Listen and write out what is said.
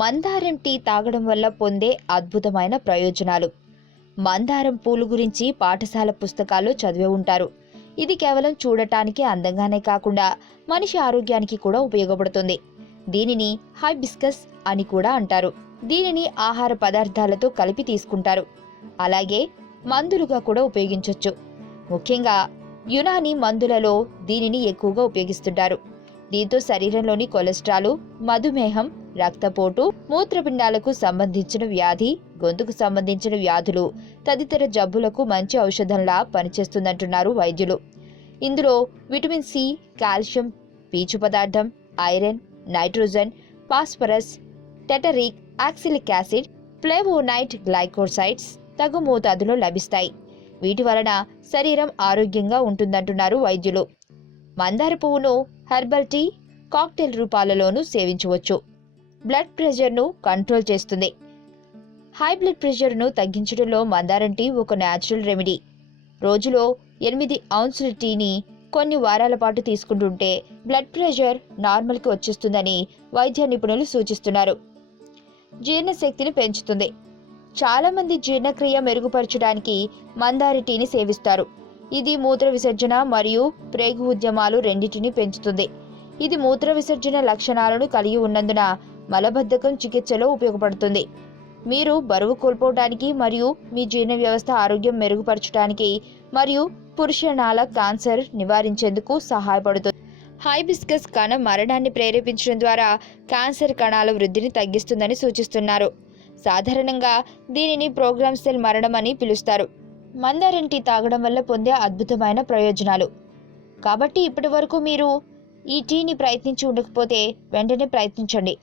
మందారం టీ తాగడం వల్ల పొందే అద్భుతమైన ప్రయోజనాలు. మందారం పూలు గురించి పాఠశాల పుస్తకాల్లో చదివే ఉంటారు. ఇది కేవలం చూడటానికి అందంగానే కాకుండా మనిషి ఆరోగ్యానికి కూడా ఉపయోగపడుతుంది. దీనిని హైబిస్కస్ అని కూడా అంటారు. దీనిని ఆహార పదార్థాలతో కలిపి తీసుకుంటారు. అలాగే మందులుగా కూడా ఉపయోగించవచ్చు ముఖ్యంగా యునాని మందులలో దీనిని ఎక్కువగా ఉపయోగిస్తుంటారు. దీంతో శరీరంలోని కొలెస్ట్రాల్ మధుమేహం రక్తపోటు మూత్రపిండాలకు సంబంధించిన వ్యాధి గొంతుకు సంబంధించిన వ్యాధులు తదితర జబ్బులకు మంచి ఔషధంలా పనిచేస్తుందంటున్నారు వైద్యులు. ఇందులో విటమిన్ సి కాల్షియం పీచు పదార్థం iron nitrogen phosphorus tartaric oxalic acid flavonoid glycosides తగు మోతాదులో లభిస్తాయి. వీటి వలన శరీరం ఆరోగ్యంగా ఉంటుందంటున్నారు వైద్యులు. మందార పువ్వును హెర్బల్ టీ కాక్టైల్ రూపాలలోనూ సేవించవచ్చు. బ్లడ్ ప్రెషర్ను కంట్రోల్ చేస్తుంది. హై బ్లడ్ ప్రెషర్ను తగ్గించడంలో మందారం టీ ఒక న్యాచురల్ రెమెడీ. రోజులో ఎనిమిది ఔన్సుల టీని కొన్ని వారాల పాటు తీసుకుంటుంటే బ్లడ్ ప్రెషర్ నార్మల్కి వచ్చేస్తుందని వైద్య నిపుణులు సూచిస్తున్నారు. జీర్ణశక్తిని పెంచుతుంది. చాలామంది జీర్ణక్రియ మెరుగుపరచడానికి మందారి టీని సేవిస్తారు. ఇది మూత్ర విసర్జన మరియు ప్రేగు ఉద్యమాలు రెండింటిని పెంచుతుంది. ఇది మూత్ర విసర్జన లక్షణాలను కలిగి ఉన్నందున మలబద్ధకం చికిత్సలో ఉపయోగపడుతుంది. మీరు బరువు కోల్పోవటానికి మరియు మీ జీర్ణ వ్యవస్థ ఆరోగ్యం మెరుగుపరచడానికి మరియు పురుషనాళ క్యాన్సర్ నివారించేందుకు సహాయపడుతుంది. హైబిస్కస్ కణ మరణాన్ని ప్రేరేపించడం ద్వారా క్యాన్సర్ కణాల వృద్ధిని తగ్గిస్తుందని సూచిస్తున్నారు. సాధారణంగా దీనిని ప్రోగ్రామ్ సెల్ మరణం అని పిలుస్తారు. మందారం టీ తాగడం వల్ల పొందే అద్భుతమైన ప్రయోజనాలు. కాబట్టి ఇప్పటి వరకు మీరు ఈ టీని ప్రయత్నించి ఉండకపోతే వెంటనే ప్రయత్నించండి.